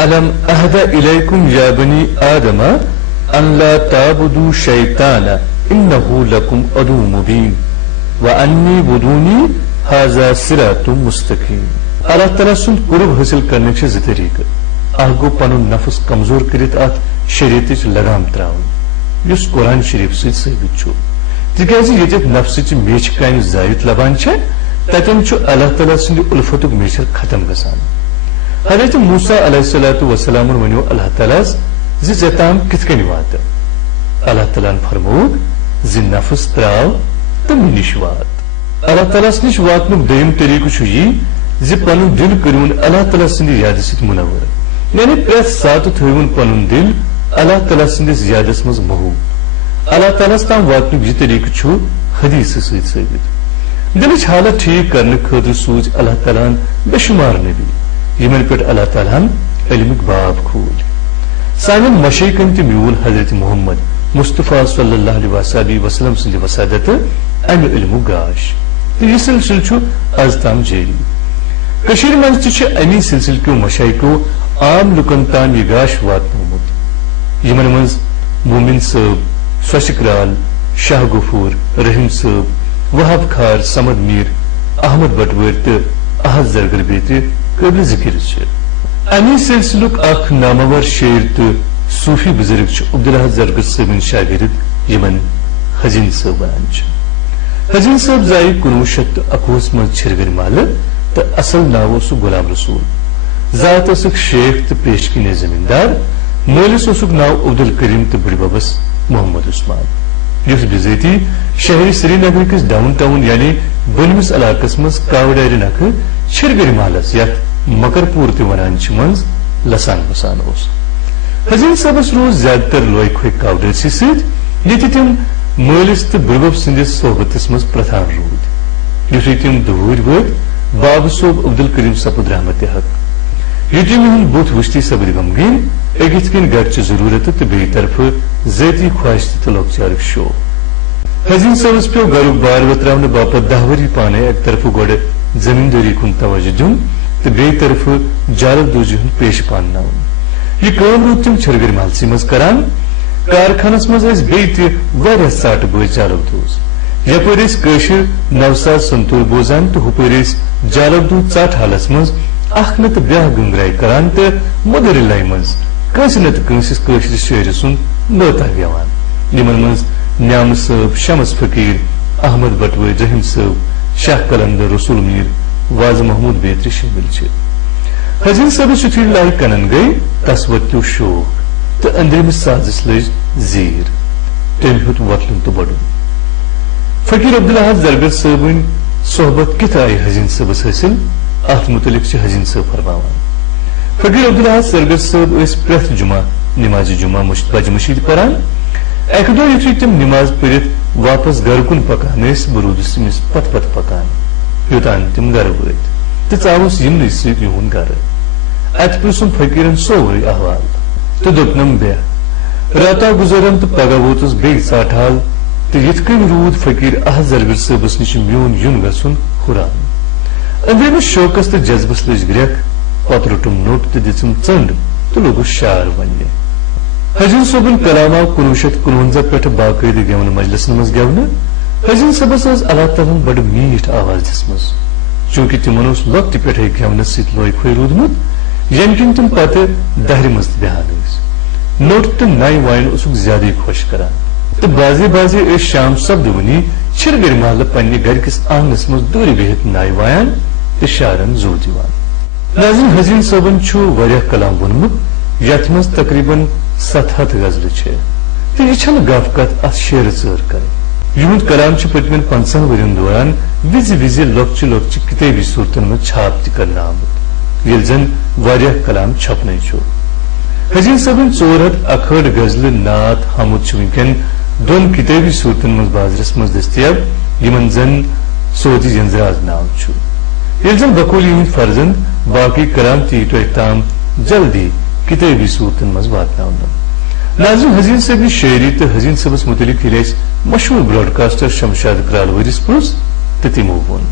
الم اہد الیکم یا بنی آدم ان لا تعبدوا شیطان انه لکم عدو مبین وانی بدونی ھذا صراط مستقیم. اللہ تعالیٰ سند قرب حاصل کرنے چھ زٕ طریقہٕ. اکھ گو پنن نفس کمزور کرت ات شریعتچ لگام تراون یس قرآن شریف سۭتۍ ثٲبت چھُ. تکیازِ ییٚتٮ۪تھ نفسٕچ میچھ کامہِ زٲیِد لبان چھےٚ تتٮ۪ن چھُ اللہ تعالیٰ سٕنٛدِ الفتُک میچھر ختم گژھان. حضرت موسیٰ علیہ الصلوۃ والسلام ونیو اللہ تعالیٰ زِ ژےٚ تام کِتھ کٔنۍ واتہٕ. اللہ تعالیٰ فرمووُکھ زِ نفس تراو تہٕ مےٚ نِش وات. اللہ تعالیٰ نش واتنُک دوٚیِم طریقہٕ چھُ یی زِ پنُن دل کٔرۍوُن اللہ تعالیٰ سٕنٛدِ یادٕ سۭتۍ منور. یعنی پرٛٮ۪تھ ساتہٕ تھٲوِوُن پنُن دل اللہ تعالیٰ سٕنٛدِس یادس منٛز محوٗب. اللہ تعالیٰ تام واتنُک یہِ طریقہٕ چھُ حدیثہٕ سۭتۍ ثٲبت. دلٕچ حالت ٹھیک کرنہٕ خٲطرٕ سوٗز اللہ تعالیٰ ہن بے شُمار نبی یمن پٮ۪ٹھ اللہ تعالیٰ ہن علمٕکۍ باب کھوٗلۍ. سانٮ۪ن مشٲیخن تہِ میوٗل حضرت محمد مصطفیٰ صلی اللہ علیہ وسلم سٕنٛدِ وسادتہٕ امہِ علمُک گاش تہٕ یہِ سلسلہٕ چھُ از تام جٲری. کٔشیٖرِ منٛز تہِ چھُ امی سلسلہٕ کیو مشایخو عام لُکن تام یہِ گاش واتنومُت یمن منٛز مومن صٲب، سۄسہِ کرال، شاہ غفور، رحیم صٲب، وہاب خار، سمد میر، احمد بٹوٲرۍ تہٕ احد زرگر بیترِ قٲبلِ ذِکر چھِ. امی سلسلُک اکھ نامور شٲعر تہٕ صوفی بزرگ چھُ عبدالحد زرگر صٲبٕنۍ شاگرد یمن حزین صٲب ونان چھِ. حزین صٲب زاے 1921 منٛز چھِرگٕرۍ محلہٕ تہٕ اصل ناو اوسُکھ غلام رسول. ذات ٲسٕکھ شیخ تہٕ پیشکِنہِ زمیٖندار. مٲلِس اوسُکھ ناو عبدالکریم تہٕ بٕڈِببس محمد عثمان یُس بِذٲتی شہری سری نگر کِس ڈاوُن ٹاؤن یعنی بۄنمِس علاقس منٛز کاوڈارِ نکھٕ چھِرگٕرۍ محلس یتھ مکرپوٗر تہِ ونان چھِ منٛز لسان بسان اوس. حزین صٲبس روز زیادٕ تر لوے کھوٚکۍ کاوڈٲرسٕے سۭتۍ ییٚتہِ تِم مٲلِس تہٕ بٕڈِبب سٕنٛدِس صحبتس منٛز پرٛتھان روٗدۍ. یُتھُے تِم دوٗرۍ وٲتۍ بابہٕ صٲب عبدالکریم سپُد رحمتِ حق. یُتھُے یِہُنٛد بُتھ وٕچھتٕے سپٕدۍ غمگیٖن أکِس کِنۍ گرچہِ ضروٗرتہٕ تہٕ بیٚیہِ طرفہٕ ذٲتی خواہش تہٕ لۄکچارُک شوق. حزین صٲبس پیوٚو گرُک بار وتراونہٕ باپتھ 10 ؤری پانے اکہِ طرفہٕ گۄڈٕ زمیٖندٲری کُن توجہ دیُن تہٕ بیٚیہِ طرفہٕ جالب دوزی ہُنٛد پیش پانناوُن. یہِ کٲم روٗد تِم چھِرگٕرۍ محلسٕے منٛز کران. کارخانس منٛز ٲسۍ بیٚیہِ تہِ واریاہ ژاٹہٕ بٲژ جالب دوز. یپٲرۍ ٲسۍ کٲشِر نوساد سنتور بوزان تہٕ ہُپٲرۍ ٲسۍ جالب دوز ژاٹہٕ حالس منٛز اکھ نتہٕ بیاکھ گنگراے کران تہٕ مٔدٕرِ لایہِ منٛز کٲنٛسہِ نتہٕ کٲنٛسہِ کٲشرِس شٲعرِ سُنٛد نٲتاہ گٮ۪وان یمن منٛز نیامہٕ صٲب، شمس فقیٖر، احمد بٹوٲرۍ، رحیم صٲب، شاہ قلندر، رسول میٖر، واضح محمود بیترِ شٲمِل چھِ. حزین صٲبس یُتھُے لایہِ کنن گٔیہِ تس وۄتلیو شوق تہٕ أنٛدرِمِس سازس لٔج زیٖر. تٔمۍ ہیوٚت وۄتلُن تہٕ بڑُن. فقیٖر عبدالحد زرگر صٲبٕنۍ صحبت کِتھ آیہِ حزین صٲبس حٲصِل اتھ متعلق چھِ حزین صٲب فرماوان. فقیٖر عبدالحد زرگر صٲب ٲسۍ پرٛٮ۪تھ جُمعہ نمازِ جُمعہ بجہِ مٔشیٖد پران. اکہِ دۄہ یُتھُے تِم نماز پٔرِتھ واپس گرٕ کُن پکان ٲسۍ بہٕ روٗدُس تٔمِس پتہٕ پتہٕ پکان یوٚتانۍ تِم گرٕ وٲتۍ تہٕ ژاوُس یِمنٕے سۭتۍ یِہُنٛد گرٕ. اتہِ پرٛژھُم فقیٖرن سورُے احوال تہٕ دوٚپنم بیٚہہ. راتا گُزٲرن تہٕ پگہہ ووتُس بیٚیہِ ژاٹہٕ حال تہٕ یِتھ کٔنۍ روٗد فقیٖر احد زرگر صٲبس نِش میون یُن گژھُن ہُران. أنٛدرِمِس شوقس تہٕ جذبس لٔج گرٛٮ۪کھ. پتہٕ روٚٹُم نوٚٹ تہٕ دِژٕم ژٔنٛڈ تہٕ لوٚگُس شعر وننہِ. حزین صٲبُن کلام آو 1951 پٮ۪ٹھٕ باقٲعدٕ گٮ۪ونہٕ مجلسن منٛز گٮ۪ونہٕ. حزین صٲبس ٲس اللہ تعالیٰ ہن بڑٕ میٖٹھ آواز دِژمٕژ چوٗنٛکہِ تِمن اوس لۄکٹہِ پٮ۪ٹھے گٮ۪ونس سۭتۍ لوے کھوے روٗدمُت ییٚمہِ کِنۍ تِم پتہٕ دہرِ منٛز تہِ بیہان ٲسۍ. نوٚٹ تہٕ نَیہِ وایِن اوسُکھ زیادٕے خۄش کران تہٕ بازے بازے ٲسۍ شام سپدوٕنی چھِرگٕرۍ محلہٕ پننہِ گرِکِس آنگنس منٛز دوٗرِ بِہِتھ نایہِ وایان تہٕ شعرن زو دِوان. ناظریٖن حزین صٲبن چھُ واریاہ کلام ووٚنمُت یتھ منٛز تقریٖباً 700 غزلہٕ چھِ تہٕ یہِ چھنہٕ گف کتھ اتھ شعرٕ ژٲر کرٕنۍ. یِہُنٛد کلام چھُ پٔتمٮ۪ن 50 ؤرین دوران وِزِ وِزِ لۄکچہِ لۄکچہِ کِتٲبی صوٗرتن منٛز چھاپ تہِ کرنہٕ آمُت ییٚلہِ زن واریاہ کلام چھپنے چھُ. حزین صٲبٕنۍ 461 غزلہٕ نعت حمد چھِ وُنکٮ۪ن 2 کِتٲبی صوٗرتن منٛز بازرس منٛز دٔستیاب یِمن زن صوتِ زنزراز ناو چھُ. ییٚلہِ زن بقول یِہٕنٛدۍ فرزند باقٕے کلام تہِ یی تۄہہِ تام جلدی کِتٲبی صوٗرتن منٛز واتناونہٕ. ناظریٖن حزین صٲبنہِ شٲعری تہٕ حزین صٲبس متعلق ییٚلہِ اَسہِ مشہوٗر براڈکاسٹر شمشاد کرالوٲرِس پرُژھ تہٕ تِمو ووٚن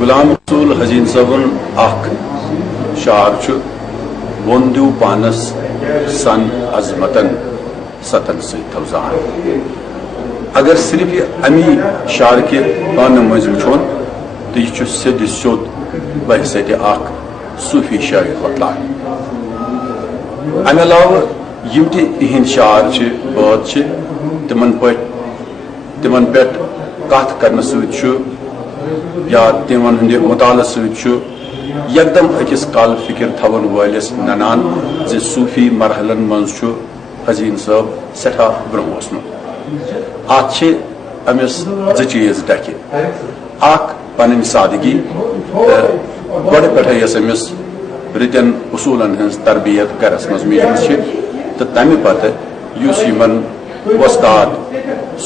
غلام رسول حزین صٲبُن اکھ شعر چھُ وندو پانس سن عظمتن ستن سی توزان. اگر صرف یہ امی شعر کے پانہ مز وچھون تو یہ سید سیود بحثیت اخ صوفی شاعر وطلان. امہ علاوہ یم تہ اہند شعر بات تمن پہ کت کرنے ست یا تمن ہند مطالعہ ست یکدم اکس کال فکر تھون ولس ننان زِ صوفی مرحلن مز حزین صٲب سٹھا برونٛہہ اوسمُت. اتھ امس زٕ چیٖز ڈکہِ. اکھ پنٕنۍ سادگی گۄڈٕ پٮ۪ٹھے یۄس أمِس رٕتٮ۪ن اصوٗلن ہٕنٛز تربیت گرس منٛز میٖجمٕژ چھِ تہٕ تمہِ پتہٕ یُس یِمن وۄستاد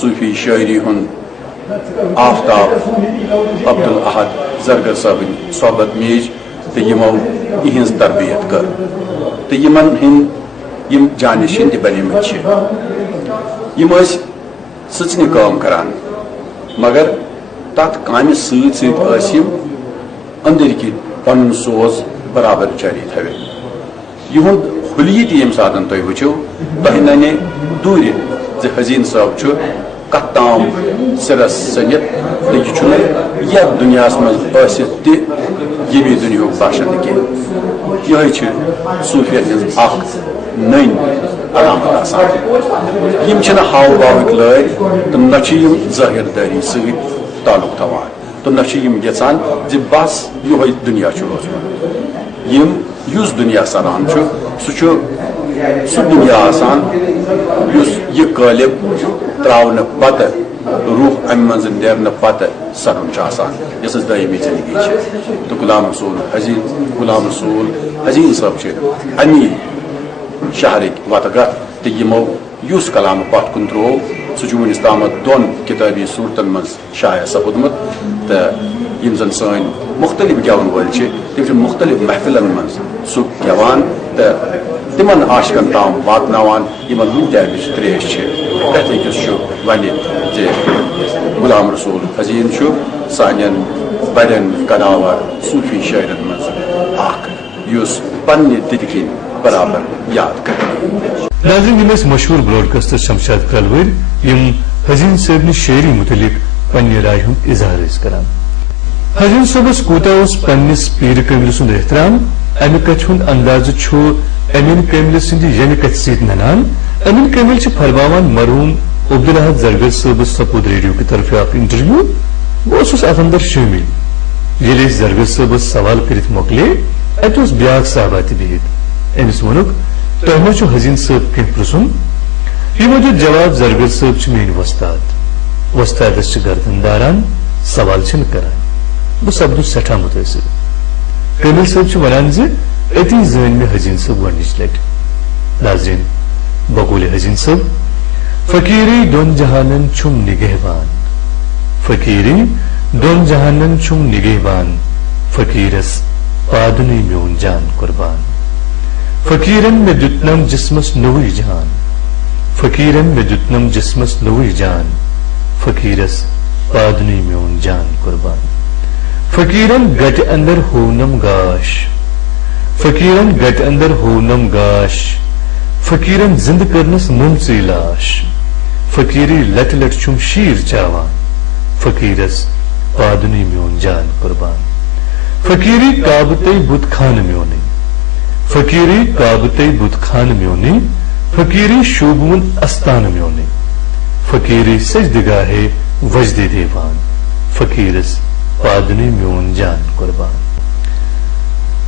صوفی شٲعری ہُنٛد آفتاب عبدالاحد زرگر صٲبٕنۍ صحبت میٖج تہٕ یِمو یِہٕنٛز تربیت کٔر تہٕ یِمن ہٕنٛدۍ یِم جانشین تہِ بنیمٕتۍ چھِ. یِم ٲسۍ سٕژنہِ کٲم کران مگر تتھ کامہِ سۭتۍ سۭتۍ ٲسۍ یِم أنٛدٕرۍ کِنۍ پنُن سوز برابر جاری تھٲوِتھ. یِہُنٛد حُلیہِ تہِ ییٚمہِ ساتہٕ تُہۍ وٕچھِو تۄہہِ ننہِ دوٗرِ زِ حزیٖن صٲب چھُ کتھ تام سِرس ژٔلِتھ تہٕ یہِ چھُنہٕ یتھ دُنیاہس منٛز ٲسِتھ تہِ ییٚمی دُنیہُک باشنٛدٕ کینٛہہ. یِہوٚے چھِ صوٗفیت ہٕنٛز اکھ نٔنۍ علامت آسان. یِم چھِنہٕ ہاو باوٕکۍ لٲرۍ تہٕ نہ چھِ یِم ظٲہِر دٲری سۭتۍ تعلق تھاوان تہٕ نہ چھِ یِم یژھان زِ بس یِہوٚے دُنیا چھُ روزمُت. یِم یُس دُنیا سران چھُ سُہ چھُ سُہ دُنیا آسان یُس یہِ قٲلب تراونہٕ پتہٕ روح امہِ منٛز نیرنہٕ پتہٕ سرُن چھُ آسان یۄس اسہِ دٲیمی زندگی چھِ. تہٕ غلام رسول حزیٖن صٲب چھِ امی شہرٕکۍ وتگت تہٕ یِمو یُس کلام پتھ کُن تروو سُہ چھُ وُنیُس تامتھ دۄن کِتٲبی صوٗرتن منٛز شایع سپُدمُت. تہٕ یِم زن سٲنۍ مختلف گٮ۪ون وٲلۍ چھِ تِم چھِ مختلف محفلن منٛز سُہ گٮ۪وان تہٕ تمن عاشقن تام واتناوان یِمن وُنہِ تہِ امِچ تریش چھِ. پرٛٮ۪تھ أکِس چھُ وَنہِ زِ غلام رسول حزیٖن چھُ سانٮ۪ن بڑٮ۪ن قداور صوفی شاعرن منٛز اکھ یُس پننہِ دِلہِ کِنۍ برابر یاد کرِ. ناظرین یم مشہور براڈکاسٹر شمشاد کلور یم حزیٖن صٲبنہِ شاعری متعلق پننہِ رائے ہُنٛد اظہار کران. حزیٖن صٲبس کوٗتاہ اوس پننس پیٖرِ کٲملہِ سُنٛد احترام امہِ کتھِ ہُنٛد اندازٕ چھُ امین کٲملہِ سٕنٛدِ ییٚمہِ کتھِ سۭتۍ ننان. امین کٲمل چھِ فرماوان مرحوٗم عبدالاحد زرگر صٲبس سپُد ریڈیو کہِ طرفہٕ اکھ انٹرویو. بہٕ اوسُس اتھ اندر شٲمِل. ییٚلہِ أسۍ زرگر صٲبس سوال کٔرِتھ مۄکلے اتہِ اوس بیاکھ صاحبا تہِ بِہِتھ. أمِس ووٚنُکھ تۄہہِ ما چھُو حزیٖن صٲب کینٛہہ پرژھُن؟ یِمو دیُت جواب زرگر صٲب چھِ میٲنۍ وۄستاد. وۄستادس چھِ گردن داران سوال چھِنہٕ کران. بہٕ سپدُس سٮ۪ٹھاہ مُتٲثر. کٲمل صٲب چھِ ونان زِ أتی زٲنۍ مےٚ حزیٖن صٲب گۄڈنِچ لٹہِ. ناظریٖن بقولِ حزیٖن صٲب فقیٖرٕے دۄن جہانن چھُم نِگہبان. فقیٖرٕے دۄن جہانن چھُم نِگہبان. فقیٖرس پادُنٕے میون جان قربان. فقیٖرن مےٚ دیُتنم جسمس نوٚوُے جان. فقیٖرن مےٚ دیُتنم جسمس نوٚوُے جان. فقیٖرس پادُنٕے میون جان قربان. فقیٖرن گٹہِ اندر ہوونم گاش. فقیٖرن گٹہِ اندر ہوونم گاش. فقیٖرن زندٕ کرنس ممژٕے لاش. فقیٖرٕے لٹہِ لٹہِ چھُم شیٖر چاوان. فقیٖرس پادُنٕے میون جان قربان. فقیٖرٕے کعبہٕ بُت خانہٕ میونٕے. فقیٖرٕے کعبہٕ بُت خانہٕ میونٕے. فقیٖرٕے شوٗبوُن استانہٕ میونٕے. فقیٖرٕے سجدٕگاہے وجدِ دیوان. فقیٖرس پادُنٕے میون جان قربان.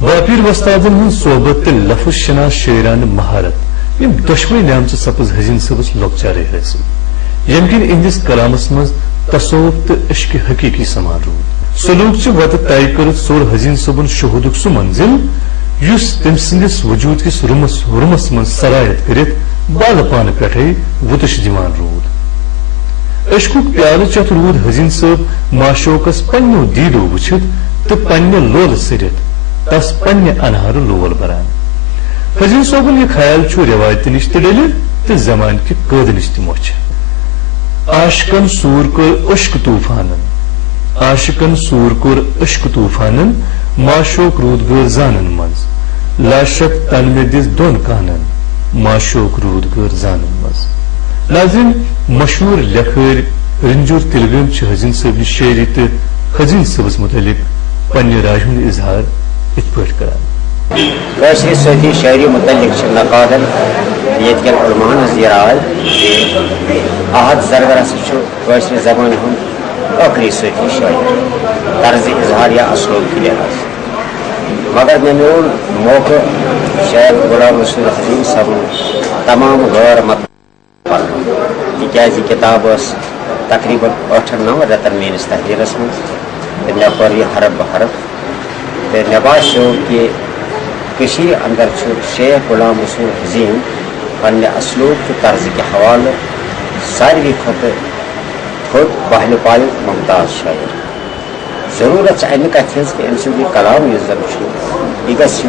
واپیر وستادن ہٕنٛز صحبت تہٕ لفظ شناس شٲعرانہٕ مہارت یِم دۄشوے نیمژٕ سپٕز حزیٖن صٲبس لۄکچارے حٲصِل ییٚمہِ کِنۍ یِہنٛدِس کلامس منٛز تصوف تہٕ عشقِ حقیٖقی سمان روٗد. سلوٗک چہِ وتہٕ طے کٔرِتھ سور حزیٖن صٲبن شہوٗدُک سُہ منزِل یُس تٔمۍ سٕنٛدِس وجوٗد کِس روٗمس منٛز سرایت کٔرِتھ بالہٕ پانہٕ پٮ۪ٹھے وُتش دِوان روٗد. عشقُک پیالہٕ چٮ۪تھ روٗد حزیٖن صٲب معشوقس پننیو دیٖدو وٕچھِتھ تہٕ پننہِ لولہٕ سٔرِتھ تس پننہِ انہارٕ لول بران. حزیٖن صٲبُن یہِ خیال چھُ رٮ۪وایتہِ نِش تہِ ڈٔلِتھ تہٕ زمانہٕ کہِ قٲدٕ نِش تہِ مۄچھِ. عاشقن سوٗر کوٚر عشق طوٗفانن. عاشقن سوٗر کوٚر عشق طوٗفانن. معشوق روٗد گٲرزانن منٛز. لا شک تن میں دس دون کانن معشوق رود گر زانن مز. ناظرین مشہور لکھر رنجور تلگم حزین صبن شاعری تو حزین صبس متعلق پنہ رائے ہند اظہار ات پہ کران. کٲشرِ صوفی شاعری متعلق چھ نقادن یت کٮ۪ن علماءن ہٕنٛز یہ راے زِ احد زرگر ہسا چھُ کٲشرِ زبانہِ ہُنٛد ٲخری صوفی شاعر طرز اظہار یا اسلوب کے لحاظ. مگر مےٚ میول موقع شاید غلام رسول حزین صٲبُن تمام غٲر مت پرنُک تِکیٛازِ یہِ کِتاب ٲس تقریباً 8-9 رٮ۪تن میٲنِس تحریرس منٛز تہٕ مےٚ پٔر یہِ حرف بہ حرف تہٕ مےٚ باسیو کہِ کشیر اندر شیخ غلام رسول حزین پنہ اسلوب تو طرز کے حوالہ ساروی کھت تھوڑ پہلو پایو ممتاز شاعر. ضرورت امہ کتھ ہز کہ ام سند یہ کلام اس زن یہ گھ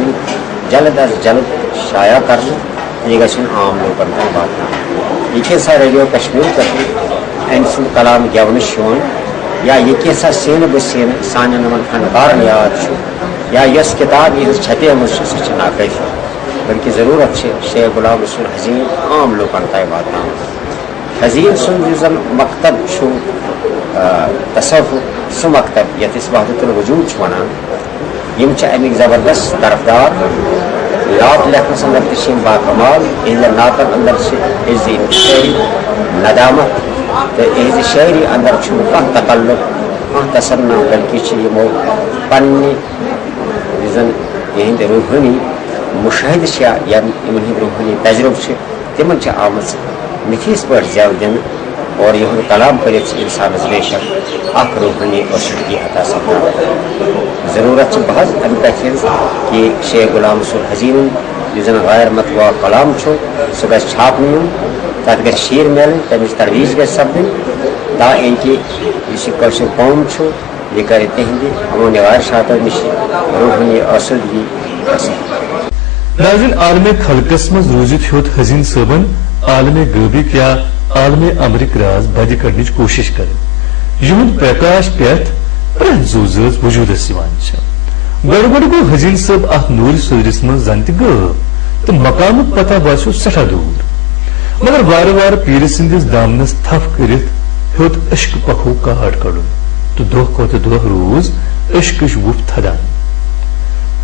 جلد از جلد شائع کرنا یہ گھن عام لوکن تک واتن. یہ کیسا ریڈیو کشمیر پہ ام سند کلام گونس یا یہ کیسا سین بہ سین سان فنکارن یاد یا یس کتاب یہ چھپے سہ ناکافی بلکہ ضرورت شیخ غلام رسول حزین عام لوکن تک واتن. حزین سند یس زن مکتب تصوف سہ مکتب یت وحدت الوجود ونان یم امیک زبردست طرفدار. لات لکھنس اندر تم باکمال اہد نعتن اندر عز شاعری ندامت تو اہد شاعری اندر کھانا تکلف کھانا تصنع بلکہ یمو پنہ زن یہ روحانی مشاہدہ یا ہند روحانی تجربہ تمن آمت نفیس پہ زیو دن اور یہ کلام کرت انسانس بے شک اخ روحانی اوسطگی عطا سپدان. ضرورت بحث امہ کتھ ہز کہ شیخ غلام رسول حزین یہ زن غیر مطبوع کلام سہ گھر چھاپن یون تک گھر شیر ملن تمچ ترویج گھر سپدن تاکہ یہ قوم یہ کرے تہندِ ہمو نوارشاتو نش روحانی آسودگی حاصل. ناظرین عالم خلقس مز روزت ہیوت حزین صٲبن عالم غٲبِک یا عالم امرک راز بدِ کڑنٕچ کوشش کرن. یہند پرکاش پٮ۪تھ پرٛٮ۪تھ زو زٲژ وجوٗدس یوان چھِ. گۄڈٕ گۄڈٕ گوٚو حزین صٲب اتھ نوٗرِ صدرس منٛز زن تہِ غٲب تہٕ مقامُک پتہ باسیو سٮ۪ٹھاہ دوٗر. مگر وارٕ وارٕ پیٖرِ سٕنٛدِس دامنس تھپھ کٔرِتھ ہیوٚت اشکہٕ پکھو کاڑ کڑُن تو دۄہ کھۄتہٕ دۄہ روز اشکٕچ وُپھ تھدان.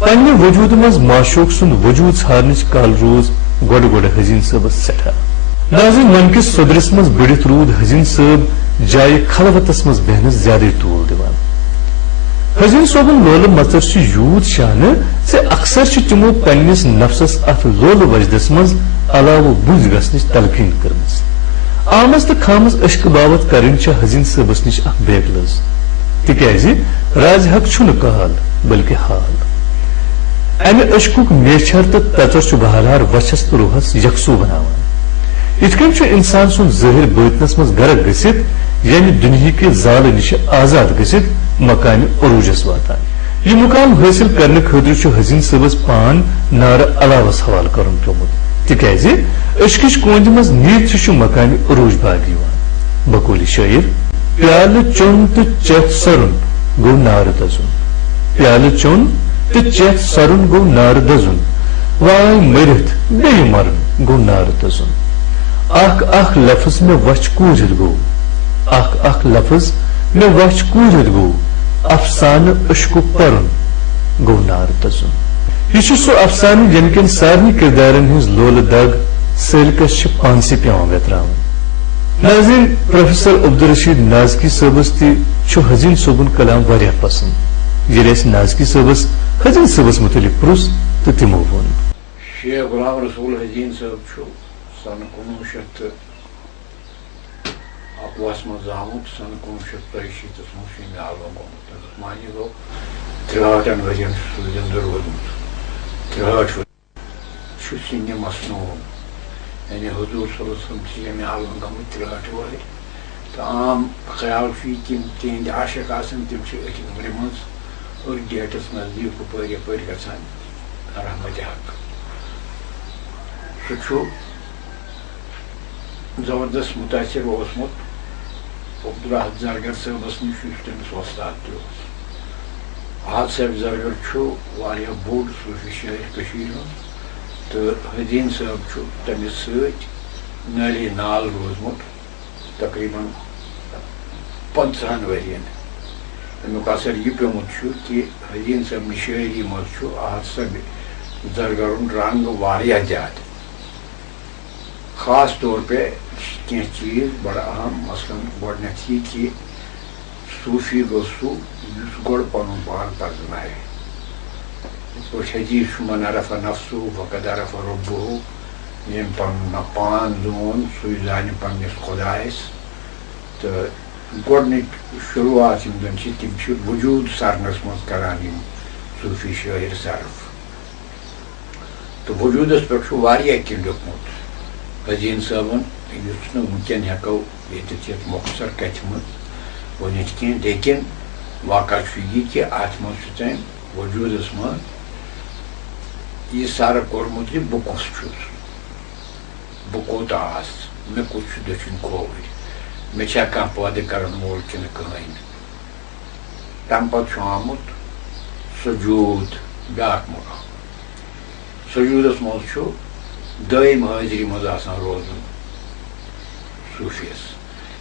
پننہِ وجوٗدٕ منٛز معشوق سُنٛد وجوٗد ژھارنٕچ کل روز گۄڈٕ گۄڈٕ حزین صٲبس سٮ۪ٹھاہ. ناظرین من کس صدرس مز بڑھت رود حزین صٲب جائے خلوتس مز بیہنس زیادہ طول دِوان. حزین صٲبن لولہٕ مژر چھ یوٗت شانہ زِ اکثر چھ تمو پننس نفسس اتھ لولہٕ وجدس مز علاوٕ بُز گژھنٕچ تلقین کٔرمٕژ. آمز تہٕ خامز اشکہٕ باوت کرٕنۍ چھِ حزین صٲبس نش اکھ بیکلٲز تِکیازِ راز حق چھُنہٕ کال بلکہ حال. امہ اشکُک میچھر تہٕ تژر چھُ بہرحال وچھس تہٕ روحس یکسو بناوان. یتھ کٔنۍ چھُ انسان سُنٛد ظٲہر بٲطنس منٛز غرق گٔژھِتھ یعنی دُنہیہِ کہِ زالہٕ نِش آزاد گٔژھِتھ مقامِ عروجس واتان. یہ مقام حٲصِل کرنہٕ خٲطرٕ چھُ حزین صٲبس پان نارٕ علاوس حوالہٕ کرُن پیومُت تِکیازِ اشکٕچ کوندِ منٛز نیٖرتھ چھُ مقامِ عروج باغ یِوان. بقولِ شٲعر پیالہٕ چوٚن تہٕ چٮ۪تھ سرُن گوٚو نارٕ دزُن. پیالہٕ چوٚن تہٕ چٮ۪تھ سرُن گوٚو نارٕ دزُن. واے مٔرِتھ بیٚیہِ مرُن گوٚو نارٕ دزُن. اکھ اکھ لفظ میں وچھ کوٗرِتھ گوٚو. اکھ اکھ لفظ میں وچھ کوٗرِتھ گوٚو. افسانہٕ اشکُک پرُن گوٚو نارٕ دزُن. یہ چھُ سُہ افسانہٕ ییٚمہِ کٮ۪ن سارنٕے کردارن ہٕنٛز لولہٕ دگ سٲلکس چھِ پانسٕے پیوان ویتراوٕنۍ. ناظرین پروفیسر عبدالرشید نازکی صٲبس تہِ چھُ حزین صٲبُن کلام واریاہ پسند. ییٚلہِ اَسہِ نازکی صٲبس حزین صٲبس متعلق پرُژھ تہٕ تِمو ووٚن شیخ غلام رسول حزین صٲب چھُ سن 1911 مز آمت. سن 1963 مز چھُ مےٚ البم گوٚمُت. معنی گوٚو 63 ؤرین چھُ سُہ زِندٕ روٗدمُت. 63 چھُ سِنہِ مصنوٗع یعنی حضوٗر صلی اللہ علیہ وسلم چھِ مےٚ البم گوٚمُت 63 ؤری. تہٕ عام خیال چھُ یہِ تِم تِہنٛدۍ عاشق آسان تِم چھِ أتھۍ عمرِ منٛز أتھۍ ڈیٹس نزدیٖک ہُپٲرۍ یپٲرۍ گژھان رحمتِ حق. سُہ چھُ زبردست متاثر اوسمُت عبدالراحت زرگر صٲبس نِش یُس تٔمِس وۄستاد تہِ اوس. احد صاحب زرگر چھُ واریاہ بوٚڑ صوٗفی شٲعر کٔشیٖرِ ہُنٛد تہٕ حدیٖن صٲب چھُ تٔمِس سۭتۍ نٲلی نال روٗدمُت تقریٖباً 50 ؤرۍیَن اَمیُک اثر یہِ پیوٚمُت چھُ کہِ حدیٖن صٲبنہِ شٲعری منٛز چھُ احد صٲب زرگرُن رنٛگ واریاہ زیادٕ خاص طور پہ کینٛہہ چیٖز بڑٕ اہم مثلاً گۄڈٕنٮ۪تھ یہِ کہِ صوٗفی گوٚو سُہ یُس گۄڈٕ پنُن پان پرزناوِ یِتھ پٲٹھۍ حدیٖث چھُ من عرف نفسہُ فقد عرف ربہُ ییٚمۍ پنُن پان زون سُے زانہِ پننِس خۄدایس تہٕ گۄڈنِچ شروعات یِم زن چھِ تِم چھِ وجوٗد سرنس منٛز کران یِم صوٗفی شٲعر صرف تہٕ وجوٗدس پٮ۪ٹھ چھُ واریاہ کینٛہہ لیوٚکھمُت حدیٖن صٲبن یُس نہٕ وٕنکٮ۪ن ہٮ۪کو ییٚتٮ۪تھ یتھ مۄختصر کتھِ منٛز ؤنِتھ کینٛہہ لیکن واقعہ چھُ یہِ کہِ اتھ منٛز چھُ تٔمۍ وجوٗدس منٛز یہِ سر کوٚرمُت زِ بہٕ کُس چھُس بہٕ کوٗت آس مےٚ کُس چھُ دٔچھُن کھووٕرۍ مےٚ چھا کانٛہہ پٲدٕ کرن وول کِنہٕ کٕہٕنۍ تمہِ پتہٕ چھُ آمُت سجوٗد بیٛاکھ مقام سجوٗدس منٛز چھُ دٲیِم حٲضری منٛز آسان روزُن صوٗفیَس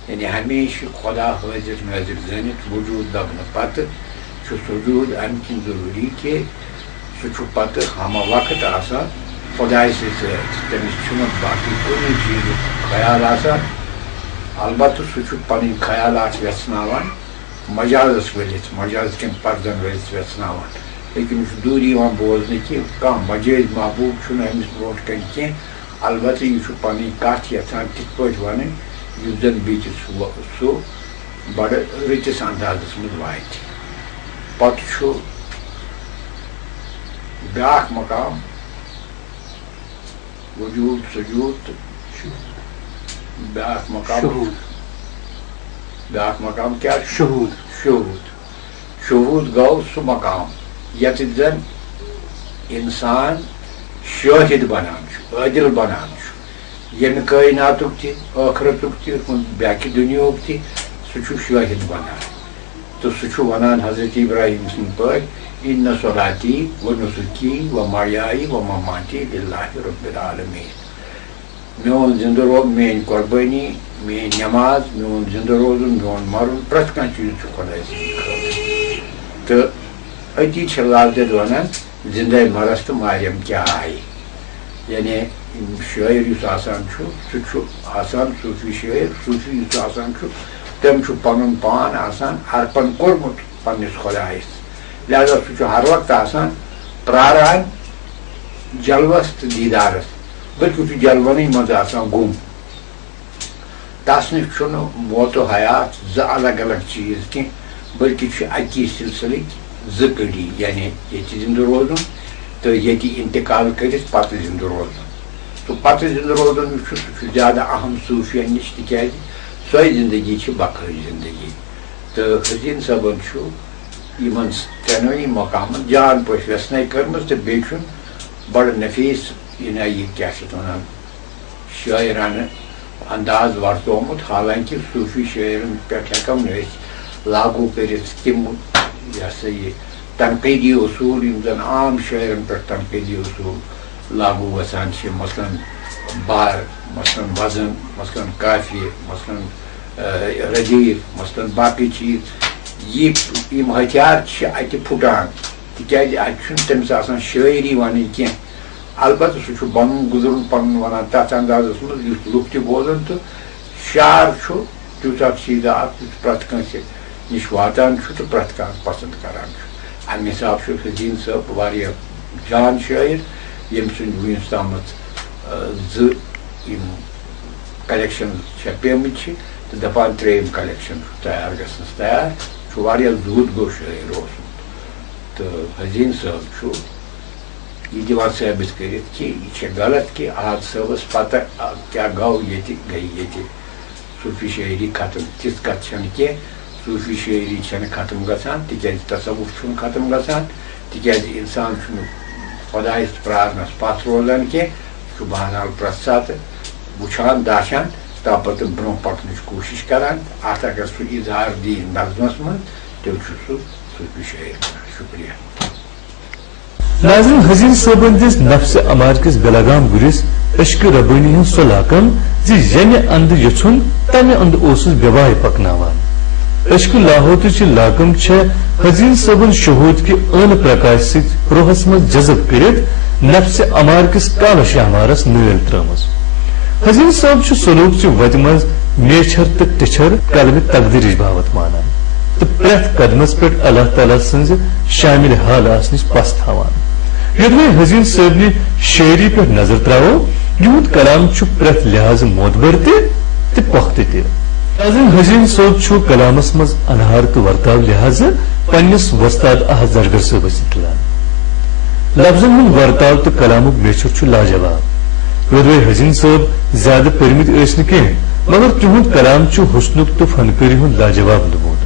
یعنی ہمیشہِ خۄدا حٲضر نٲضر زٲنِتھ وجوٗد لبنہٕ پتہٕ چھُ سجوٗد امہِ کِنۍ ضروٗری کہِ سُہ چھُ پتہٕ ہمہ وقت آسان خۄداے سۭتۍ تٔمِس چھُنہٕ باقٕے کُنہِ چیٖزُک خیال آسان البتہ سُہ چھُ پنٕنۍ خیالات ویژھناوان مجازس ؤلِتھ مجاز کٮ۪ن پردن ؤلِتھ ویژھناوان لیکن یہِ چھُ دوٗرِ یِوان بوزنہٕ کہِ کانٛہہ مجٲزۍ محبوٗب چھُنہٕ أمِس برونٛٹھ کَنہِ کینٛہہ البتہ یہِ چھُ پنٕنۍ کتھ یژھان تِتھ پٲٹھۍ وَنٕنۍ یُس زن بیٚیہِ سُہ بڑٕ رٕتِس اندازس منٛز واتہِ پتہٕ چھُ بیٛاکھ مقام وجوٗد سجوٗد تہٕ بیٛاکھ مقام کیٛاہ چھُ شہوٗد گوٚو سُہ مقام ییٚتٮ۪تھ زن انسان شٲہد بنان چھُ عٲدِل بنان چھُ ییٚمہِ کٲیناتُک تہِ ٲخرتُک تہِ بیٛاکہِ دُنیہُک تہِ سُہ چھُ شٲہد بنان تہٕ سُہ چھُ ونان حضرت ابراہیم سٕنٛدۍ پٲٹھۍ اِنَّ صَلَاتِی وَ نُسُکی وَ مَحْیَایہِ وَ مَمَاتِی لِلّٰہِ رَبِّ العالَمیٖن میون زِندٕ روزُن میٲنۍ قۄربٲنی میٲنۍ نٮ۪ماز میون زِندٕ روزُن میون مرُن پرٛٮ۪تھ کانٛہہ چیٖز چھُ خۄداے سٕنٛدِ خٲطرٕ تہٕ أتی چھِ لل دٮ۪د ونان زِندَے مرس تہٕ ماریم کیٛاہ آیہِ یعنی شٲعر یُس آسان چھُ سُہ چھُ آسان صوٗفی شٲعر صوٗفی یُس آسان چھُ تٔمۍ چھُ پنُن پان آسان ارپن کوٚرمُت پننِس خۄدایس لہذا سُہ چھُ ہر وقتہٕ آسان پراران جلوس تہٕ دیٖدارس بٔلکہِ چھُ جلونٕے منٛز آسان گوٚم تس نِش چھُنہٕ موتو حیات زٕ الگ الگ چیٖز کینٛہہ بٔلکہِ چھُ اکی سلسلٕکۍ زٕ کٔڑی یعنی ییٚتہِ زِندٕ روزُن تہٕ ییٚتہِ انتقال کٔرِتھ پتہٕ زِندٕ روزُن تہٕ پتہٕ زِندٕ روزُن یُس چھُ سُہ چھُ زیادٕ اہم صوٗفین نِش تِکیازِ سۄے زندگی چھِ بقٲیی زندگی تہٕ حدیٖن صٲبن چھُ یِمن ترٛٮ۪نوٕنی مقامن جان پٲٹھۍ ویژھنَے کٔرمٕژ تہٕ بیٚیہِ چھُن بڑٕ نفیٖس یہِ کیٛاہ چھِ اَتھ وَنان شٲعرانہٕ انداز ورتومُت حالانکہِ صوٗفی شٲعرن پٮ۪ٹھ ہٮ۪کو نہٕ أسۍ لاگوٗ کٔرِتھ تِم یہِ ہسا یہِ تنقیٖدی اصوٗل یِم زن عام شٲعرن پٮ۪ٹھ تنقیٖدی اصوٗل لاگوٗ گژھان چھِ مثلاً بار مثلاً وزن مثلاً قافیہِ مثلاً ردیٖف مثلاً باقٕے چیٖز یِم ہتھیار چھِ اتہِ پھُٹان تِکیازِ اتہِ چھُنہٕ تٔمِس آسان شٲعری ونٕنۍ کینٛہہ البتہ سُہ چھُ پنُن گُزرُن پنُن ونان تتھ اندازس منٛز یُس لُکھ تہِ بوزان تہٕ شعر چھُ تیوٗتاہ سیٖدٕ اکھ یُس پرٛٮ۪تھ کٲنٛسہِ نِش واتان چھُ تہٕ پرٛٮ۪تھ کانٛہہ پسنٛد کران چھُ امہِ حساب چھُ حدیٖن صٲب واریاہ جان شٲعر ییٚمہِ سٕنٛدۍ وُنیُس تامتھ زٕ یِم کلیکشن چھپیمٕتۍ چھِ تہٕ دپان ترٛیٚیِم کلیکشن چھُ تیار گژھنس تیار چھُ واریاہ زوٗد گوٚو شٲعر اوسمُت تہٕ حدیٖن صٲب چھُ یہِ دِوان ثٲبت کٔرِتھ کہِ یہِ چھےٚ غلط کہِ احد صٲبس پتہ کیٛاہ گوٚو ییٚتہِ گٔے ییٚتہِ صوٗفی شٲعری ختم تِژھ کتھ چھنہٕ کینٛہہ صوٗفی شٲعری چھنہٕ ختم گژھان تِکیازِ تصوُف چھُنہٕ ختم گژھان تِکیازِ انسان چھُنہٕ خۄدایس پرارنس پتھ روزان کینٛہہ چھُ بہرحال پرٛٮ۪تھ ساتہٕ وٕچھان داچھان تاپتہٕ برونٛہہ پکنٕچ کوٗشش کران اتھ اگر سُہ اظہار دی نظمس منٛز تیٚلہِ چھُ سُہ صوفی شاعر شکریہ ناظرین حزین صٲبن دِژ نفس امار کس بلغام گُرِس عشق ربانی ہُنٛد سُہ لاکم زِ ییٚمہِ اندٕ یژھُن تمہِ اندٕ اوسُس بےوایہِ پکناوان عشق لاہوتٕچ یہِ لاکم چھےٚ حزین صٲبن شہود کہِ ٲنہٕ پرکاش سۭتۍ روحس منٛز جذب کٔرِتھ نفس امار کس کالہٕ شامارس نٲلۍ ترٲمٕژ حزین صٲب چھُ سلوٗک چہِ وتہِ منٛز میچھر تہٕ ٹِچھر کلمہِ تقدیٖرٕچ باوت مانان تہٕ پرٛٮ۪تھ قدمس پٮ۪ٹھ اللہ تعالیٰ سٕنٛزِ شامِلِ حال آسنٕچ پس تھاوان یوٚدوے حزین صٲبنہِ شاعری پٮ۪ٹھ نظر تراوو یِہُنٛد کلام چھُ پرٛٮ۪تھ لحاظٕ معتبر تہِ پۄختہٕ تہِ ناظرین حزین صٲب چھُ کلامس منٛز انہار تہٕ ورتاو لحاظہٕ پننِس وۄستاد احد زرگر صٲبس سۭتۍ تُلان لفظن ہُنٛد ورتاو تہٕ کلامُک میچھر چھُ لاجواب یوٚدوے حزین صٲب زیادٕ پٔرمٕتۍ ٲسۍ نہٕ کینٛہہ مگر تِہُنٛد کلام چھُ حسنُک تہٕ فنکٲری ہُنٛد لاجواب نموٗنہٕ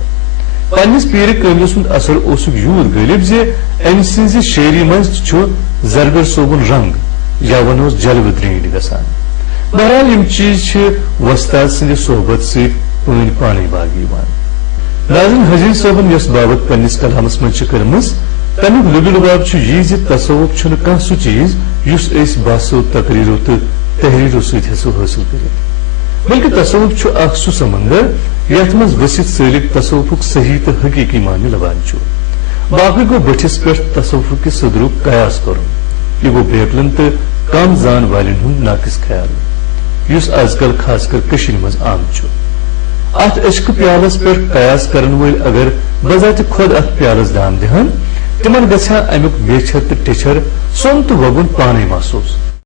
پننِس پیٖرِ کٲمِلس ہُنٛد اثر اوسُکھ یوٗت غٲلب زِ أمۍ سٕنٛزِ شاعری منٛز تہِ چھُ زرگر صٲبُن رنگ یا ونہوس جلوٕ درٛیٖنۍ گژھان بہرحال یِم چیٖز چھِ وۄستاد سٕنٛدِ صحبت سۭتۍ پٲنۍ پانے باغ یِوان ناظرین حزین صٲبن یۄس باوت پننِس کلامس منٛز چھِ کٔرمٕژ تمیُک لُبہِ لُباب چھُ یی زِ تصوُف چھُنہٕ کانٛہہ سُہ چیٖز یُس أسۍ بحثو تقریٖرو تہٕ تحریٖرو سۭتۍ ہٮ۪ژو حٲصِل کٔرِتھ بلکہِ تصوُف چھُ اکھ سُہ سمندر یتھ منٛز ؤسِتھ سٲلِک تصوفُک صحیح تہٕ حقیٖقی معنی لبان چھُ باقٕے گوٚو بٔٹھِس پٮ۪ٹھ تصوفُک صدرُک قیاس کرُن یہِ گوٚو بیقلن تہٕ کم زان والٮ۪ن ہُنٛد ناقص خیال یُس آز کل خاص کر کٔشیٖرِ منٛز عام چھُ اتھ عشقہٕ پیالس پٮ۪ٹھ قیاس کرن وٲلۍ اگر بذاتہِ خۄد اتھ پیالس دام دِہن تِمن گژھِ ہا امیُک میچھر تہٕ ٹِچھر سوٚن تہٕ وگُن پانے محسوٗس